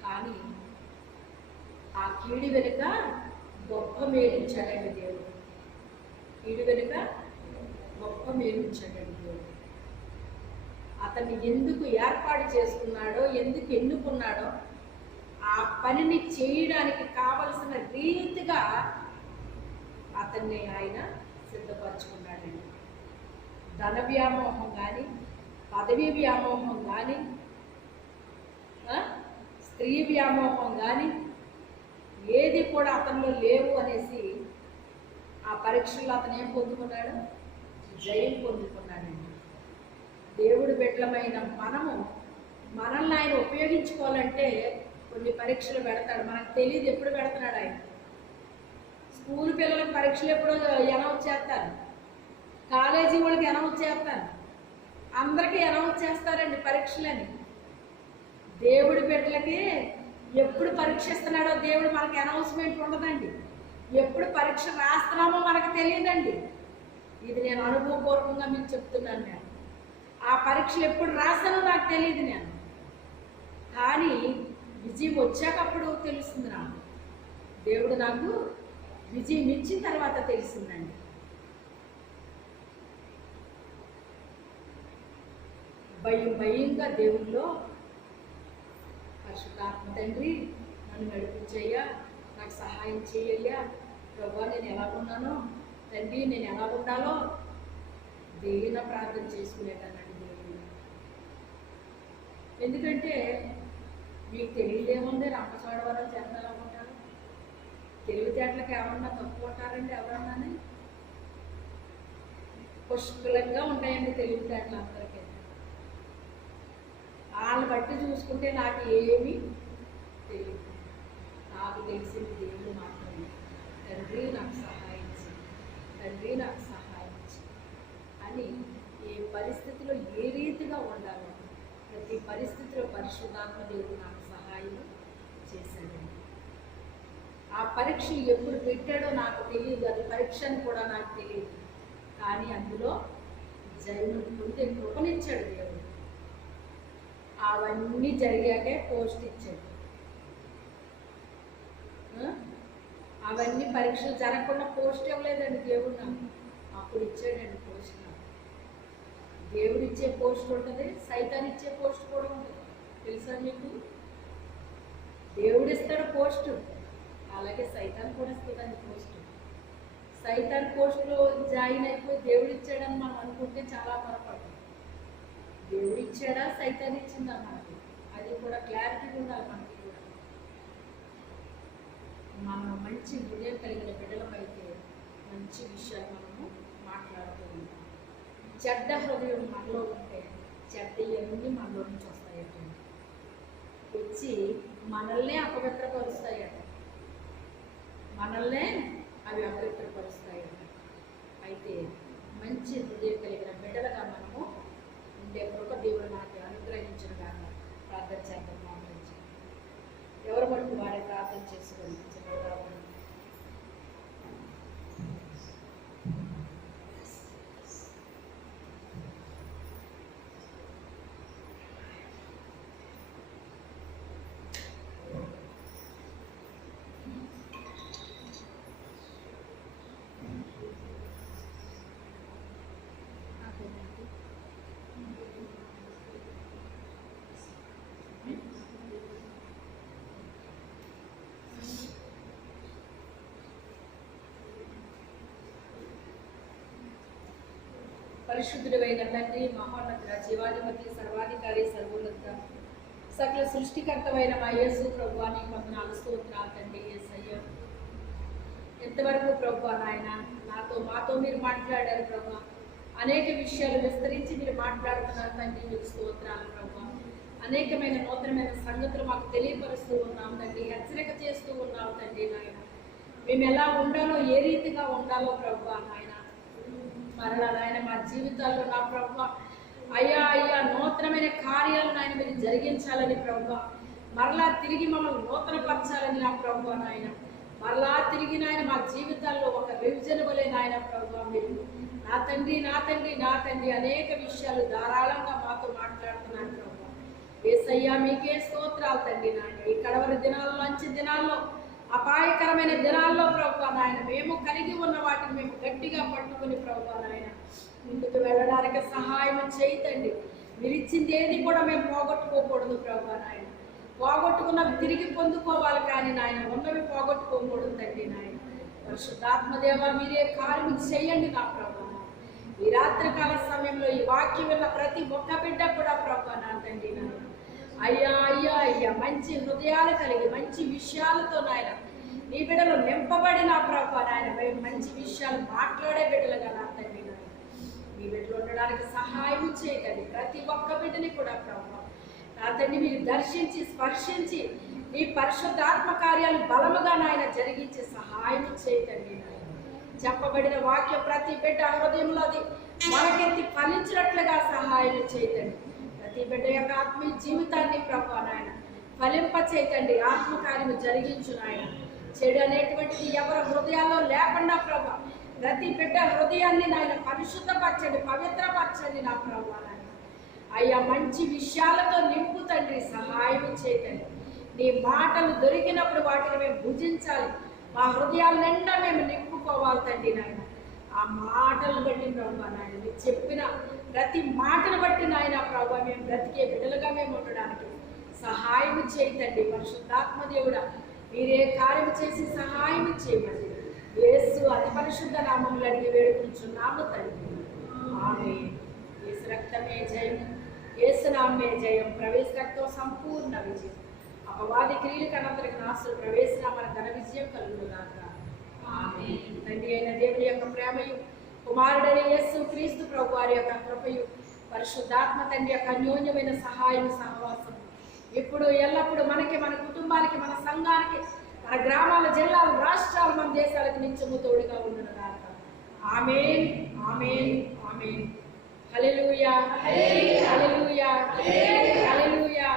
కానీ ఆ కీడి వెనుక గొప్ప మేలుంచాడండి దేవుడు. కీడి వెనుక గొప్ప మేలుంచాడండి దేవుడు. అతన్ని ఎందుకు ఏర్పాటు చేసుకున్నాడో, ఎందుకు ఎన్నుకున్నాడో ఆ పనిని చేయడానికి కావలసిన రీతిగా అతన్ని ఆయన సిద్ధపరచుకున్నాడండి. ధన వ్యామోహం కానీ, పదవీ వ్యామోహం కానీ, స్త్రీ వ్యామోహం కానీ ఏది కూడా అతనిలో లేవు అనేసి ఆ పరీక్షల్లో అతను ఏం పొందుకున్నాడు? జయం పొందుకున్నాడండి. దేవుడు బిడ్డలమైన మనల్ని ఆయన ఉపయోగించుకోవాలంటే కొన్ని పరీక్షలు పెడతాడు. మనకు తెలియదు ఎప్పుడు పెడుతున్నాడు ఆయన. స్కూల్ పిల్లలకు పరీక్షలు ఎప్పుడో అనౌన్స్ చేస్తారు, కాలేజీ వాళ్ళకి అనౌన్స్ చేస్తారు, అందరికీ అనౌన్స్ చేస్తారండి పరీక్షలని. దేవుడి బిడ్డలకి ఎప్పుడు పరీక్షిస్తున్నాడో దేవుడు మనకి అనౌన్స్మెంట్ ఉండదండి. ఎప్పుడు పరీక్ష రాస్తున్నామో మనకు తెలియదండి. ఇది నేను అనుభవపూర్వకంగా మీకు చెప్తున్నాను. నేను ఆ పరీక్షలు ఎప్పుడు రాస్తానో నాకు తెలియదు. నేను కానీ విజయం వచ్చాకప్పుడు తెలుస్తుంది నాకు. దేవుడు నాకు విజయం ఇచ్చిన తర్వాత తెలిసిందండి. భయంగా దేవుల్లో పరిశుద్ధాత్మ తండ్రి నన్ను నడిపించయ్యా, నాకు సహాయం చేయయ్యా, ప్రభా నేను ఎలా ఉన్నానో తండ్రి, నేను ఎలా ఉండాలో దేన ప్రార్థన చేసుకునేదానండి దేవుడు. ఎందుకంటే మీకు తెలియదేముంది, రంపచోడవరం జనం ఎలా ఉంటారు? తెలివితేటలకు ఏమన్నా తక్కువ ఉంటారండి ఎవరన్నానే? పుష్కలంగా ఉంటాయండి తెలివితేటలు అందరికీ. వాళ్ళని బట్టి చూసుకుంటే నాకు ఏమీ తెలియదు. నాకు తెలిసింది దేవుడు మాత్రమే. తండ్రి నాకు సహాయించి, తండ్రి నాకు సహాయించి అని ఏ పరిస్థితిలో ఏ రీతిగా ఉండాలో ప్రతి పరిస్థితిలో పరిశుద్ధాత్మ దేవుడు నాకు సహాయం చేశాడండి. ఆ పరీక్ష ఎప్పుడు పెట్టాడో నాకు తెలియదు, అది పరీక్ష అని కూడా నాకు తెలియదు. కానీ అందులో జయం పొందే కృపనిచ్చాడు దేవుడు. అవన్నీ జరిగాకే పోస్ట్ ఇచ్చాడు. అవన్నీ పరీక్షలు జరగకుండా పోస్ట్ ఇవ్వలేదండి దేవుడు నాకు. అప్పుడు ఇచ్చాడండి పోస్ట్ నాకు. దేవుడు ఇచ్చే పోస్ట్ ఉంటుంది, సైతాన్ ఇచ్చే పోస్ట్ కూడా ఉంటుంది. తెలుసా మీకు? దేవుడు ఇస్తాడు పోస్టు, అలాగే సైతాన్ కూడా ఇస్తుందండి పోస్టు. సైతాన్ పోస్టులో జాయిన్ అయిపోయి దేవుడు ఇచ్చాడని మనం అనుకుంటే చాలా పొరపాటు. దేవుడు ఇచ్చాడా సైతాన్ ఇచ్చిందా మనకి, అది కూడా క్లారిటీ ఉండాలి మనకి కూడా. మనం మంచి హృదయం కలిగిన బిడ్డలమైతే మంచి విషయాలు మనము మాట్లాడుతూ ఉంటాం. చెడ్డ హృదయం మనలో ఉంటే చెడ్డయన్నీ మనలో నుంచి వస్తాయట, వచ్చి మనల్నే అపవిత్రపరుస్తాయట, మనల్నే అవి అపవిత్రపరుస్తాయట. అయితే మంచి హృదయం కలిగిన బిడ్డలుగా మనము ఉండే కృప దేవుడు నాకు అనుగ్రహించిన కానీ ప్రార్థన చేద్దాం. ఎవరు మటుకు వారే ప్రార్థన చేసుకొని చిన్న పరిశుద్ధుడైన తండ్రి, మహోన్నత జీవాధిపతి, సర్వాధికారి, సర్వోన్నత, సకల సృష్టికర్తమైన మా యేసు ప్రభువా, నీకు వందనాలు, స్తోత్రాలు తండ్రి. యేసయ్య, ఎంతవరకు ప్రభువా నాయన మాతో మీరు మాట్లాడారు ప్రభువా. అనేక విషయాలు విస్తరించి మీరు మాట్లాడుతున్నారు తండ్రి. మీకు స్తోత్రాలు ప్రభువా. అనేకమైన నూతనమైన సంగతులు మాకు తెలియపరుస్తూ ఉన్నాం తండ్రి, హెచ్చరిక చేస్తూ ఉన్నాం తండ్రి నాయన. మేము ఎలా ఉండాలో, ఏ రీతిగా ఉండాలో ప్రభువా నాయన, మరలా నాయన మా జీవితాల్లో నా ప్రభువా అయ్యా నూతనమైన కార్యాలు నాయన మీరు జరిగించాలని ప్రభువా, మరలా తిరిగి మమ్మల్ని నూతనపరచాలని నా ప్రభువా నాయన, మరలా తిరిగి నాయన మా జీవితాల్లో ఒక రివిజన్ వలె నాయన ప్రభువా మీరు నా తండ్రి అనేక విషయాలు ధారాళంగా మాతో మాట్లాడుతున్నాను ప్రభువా. యేసయ్యా మీకే స్తోత్రాలు తండ్రి నాయన. ఈ కడవరి దినాల్లో, అంచె దినాల్లో, అపాయకరమైన దినాల్లో ప్రభువా నాయన మేము కలిగి ఉన్న వాటిని మేము గట్టిగా పట్టుకుని ప్రభువా నాయన ముందుకు వెళ్ళడానికి సహాయం చేయతండి. మీరు ఇచ్చింది ఏది కూడా మేము పోగొట్టుకోకూడదు ప్రభువా నాయన. పోగొట్టుకున్నవి తిరిగి పొందుకోవాలి కానీ నాయన ఉన్నవి పోగొట్టుకోకూడదు తండ్రి నాయన. పరిశుద్ధాత్మదేవ మీరే కార్యం చేయండి నా ప్రభువా. ఈ రాత్రికాల సమయంలో ఈ వాక్యం విన్న ప్రతి ఒక్క బిడ్డ కూడా ప్రభువా నా తండ్రి నాయన అయ్యా మంచి హృదయాలు కలిగి మంచి విషయాలతో నాయన నీ బిడ్డలు నింపబడిన ప్రభువా నాయన మంచి విషయాలు మాట్లాడే బిడ్డలుగా నా తండ్రి నాయన మీ బిడ్డలు ఉండడానికి సహాయం చేయకండి. ప్రతి ఒక్క బిడ్డని కూడా ప్రభువా నా తండ్రి మీరు దర్శించి స్పర్శించి నీ పరిశుద్ధాత్మ కార్యాలు బలముగా నాయన జరిగించి సహాయం చేయకండి నాయన. చెప్పబడిన వాక్యం ప్రతి బిడ్డ హృదయంలో అది మనకెత్తి ఫలించినట్లుగా సహాయం చేయకండి. ప్రతి బిడ్డ యొక్క ఆత్మీయ జీవితాన్ని ప్రభువా నాయన ఫలింప చేయకండి. ఆత్మకార్యము జరిగించు నాయన. చెడు అనేటువంటిది ఎవరి హృదయాల్లో లేకుండా ప్రభా ప్రతి బిడ్డ హృదయాన్ని నాయన పరిశుద్ధపరచండి, పవిత్రపరచండి నా ప్రభువా నాయన. అయ్యా మంచి విషయాలతో నింపు తండ్రి, సహాయం చేయకండి. నీ మాటలు దొరికినప్పుడు వాటిని మేము భుజించాలి, మా హృదయాల నిండా మేము నింపుకోవాలి తండ్రి నాయన. ఆ మాటలు బట్టి ప్రభువా నాయన మీరు చెప్పిన ప్రతి మాటను బట్టి నాయన ప్రభువా మేము బ్రతికే బిడ్డలుగా మేము ఉండడానికి సహాయం చేయతండి. పరిశుద్ధాత్మ దేవుడా మీరే కార్యం చేసి సహాయం చేయమండి. యేసు అతి పరిశుద్ధ నామములు అడిగి వేడుకుంటున్నాము తండ్రి, ఆమేన్. యేసు రక్తమే జయం, యేసు నామే జయం. ప్రవేశ రక్తం సంపూర్ణ విజయం. అపవాది క్రియలు కనంతరికి నాశనం ప్రవేశన మన ఘన విజయం కలుగునుగాక. ఆమేన్. తండ్రి అయిన దేవుని యొక్క ప్రేమయు, కుమారుడైన యేసు క్రీస్తు ప్రభు వారి యొక్క కృపయు, పరిశుద్ధాత్మ తండ్రి యొక్క అన్యోన్యమైన సహాయం సహవాసం ఇప్పుడు ఎల్లప్పుడు మనకి, మన కుటుంబానికి, మన సంఘానికి, మన గ్రామాల, జిల్లాలు, రాష్ట్రాలు, మన దేశాలకు నిత్యము తోడుగా ఉండునుగాక. ఆమేన్, ఆమేన్, ఆమేన్. హల్లెలూయా, హల్లెలూయా, హల్లెలూయా.